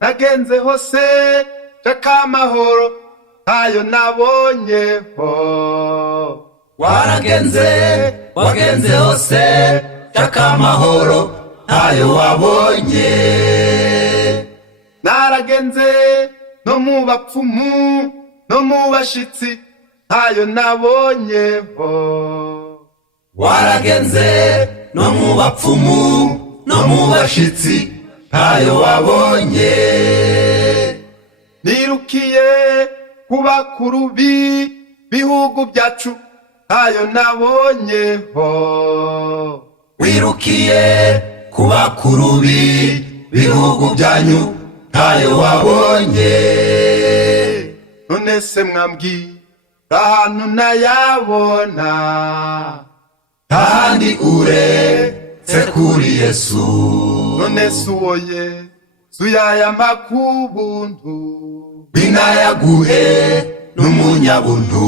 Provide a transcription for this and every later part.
nagenze hose shaka amahoro ntayo nabonyeho. wagenze hose shaka amahoro ntayo wabonye. Naragenze no mu bapfumu no mu bashitsi ntayo nabonyeho. Waragenze no mu bapfumu no mu bashitsi ntayo wabonye. Nirukiye kuba kurubi bihugu byacu ntayo nabonyeho. Wirukiye kuba kurubi bihugu byanyu ntayo wabonye. None se mwambwira ahantu nayabona Handi uretse kuri Yesu. none se uwo Yesu yayampa kubuntu Binayaguhe n'umunyabuntu.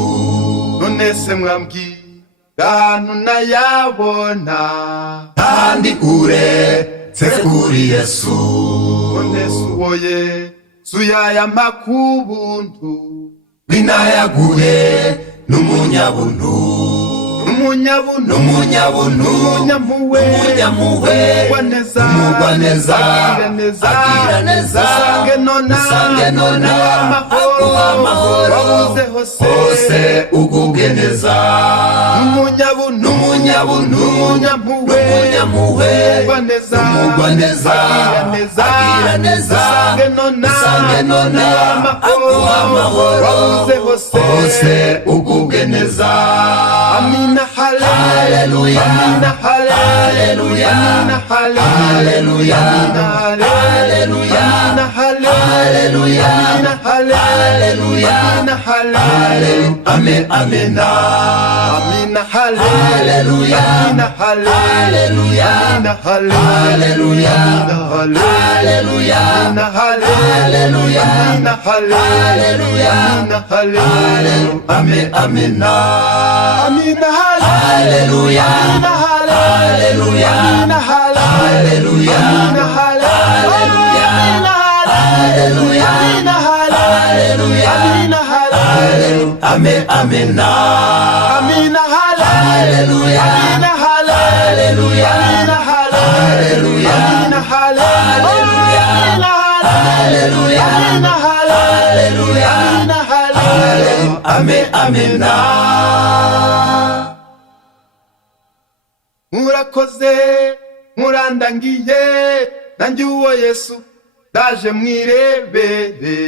none se mwambwira ahantu nayabona Handi uretse kuri Yesu. none se uwo Yesu yayampa kubuntu Binayaguhe n'umunyabuntu. umunyabuntu Umunyabuntu, umunyampuhwe umugwaneza, agira neza, usange nona, aguha amahoro, hose ugubwe neza. umunyabuntu umunyampuhwe, umugwaneza, agira neza, usange nona, aguha amahoro, hose ugubwe neza. Amina Hallelujah, Amina Hallelujah, Amina Hallelujah, Hallelujah, Hallelujah, Amina Hallelujah, Hallelujah, Amen, Amen, Amina Hallelujah, Amina Hallelujah, Amina Hallelujah, Hallelujah, Hallelujah, Amina Hallelujah, Hallelujah, Amen, Amen, Amina Hallelujah, Hallelujah, Amina Hallelujah, Amina Hallelujah, Hallelujah, Amen, Amen, Amina Hallelujah, Hallelujah, Hallelujah, Hallelujah, Amen, Amen. Murakoze murandangiye nanjye uwo Yesu ndaje mwirebere.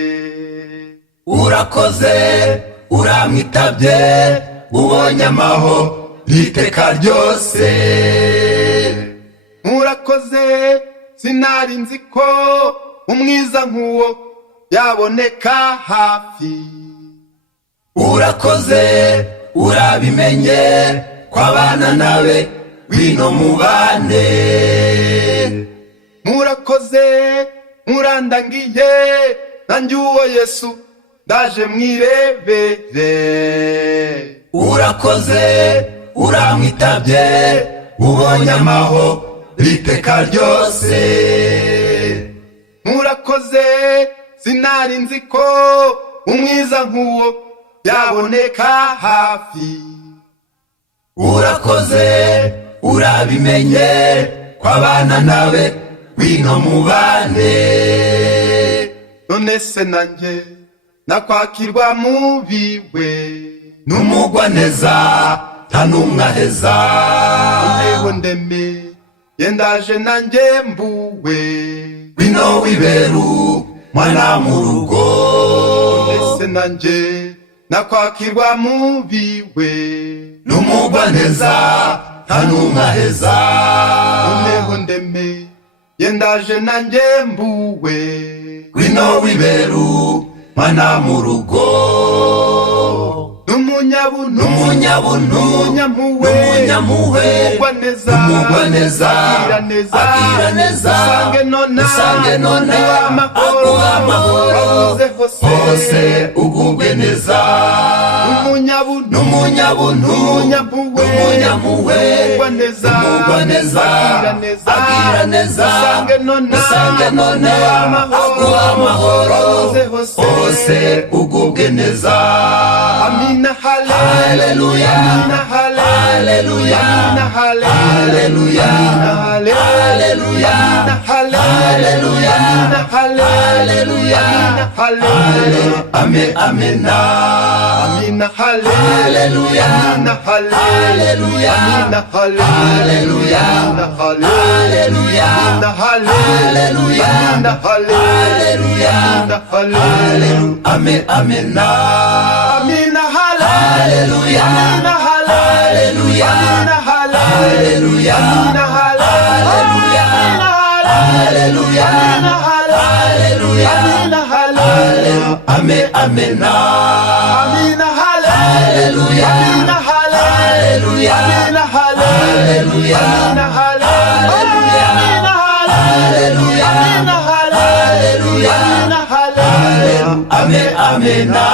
Urakoze uramwitabye ubonye amahoro iteka ryose. Murakoze sinari nzi ko umwiza nk'uwo yaboneka hafi. Urakoze urabimenye kw'abana nawe wino mubane. Murakoze murandangiye nanjye uwo Yesu ndaje mwirebere. Urakoze uramwitabye ubonye amahoro iteka ryose. Murakoze sinari nzi ko umwiza nk'uwo yaboneka hafi. Urakoze urabimenye kw'abana nawe wino mubane. None se nanjye nakwakirwa mu biwe n'umugwaneza nta n'umwe aheza. Yewe ndeme yendaje nanjye mbuwe wino wiberu mwana mu rugo. None se nanjye nakwakirwa mu biwe n'umugwaneza nta n'umwe aheza. Yewe ndeme yendaje nanjye mbuwe wino wiberu mwana mu rugo. n'umunyabuntu umunyampuhwe, umugwaneza, agira neza, usange nona, aguha aguha amahoro hose ugubwe neza umunyabuntu n'umunyabuntu n'umunyampuhwe umugwa neza agira neza usange none aguha amahoro hose ugubwe neza amina haleluya haleluya haleluya haleluya haleluya haleluya amen amena amina haleluya haleluya haleluya haleluya haleluya haleluya amen amena amina haleluya haleluya haleluya haleluya haleluya haleluya amen amena amina haleluya haleluya haleluya haleluya haleluya haleluya amen amena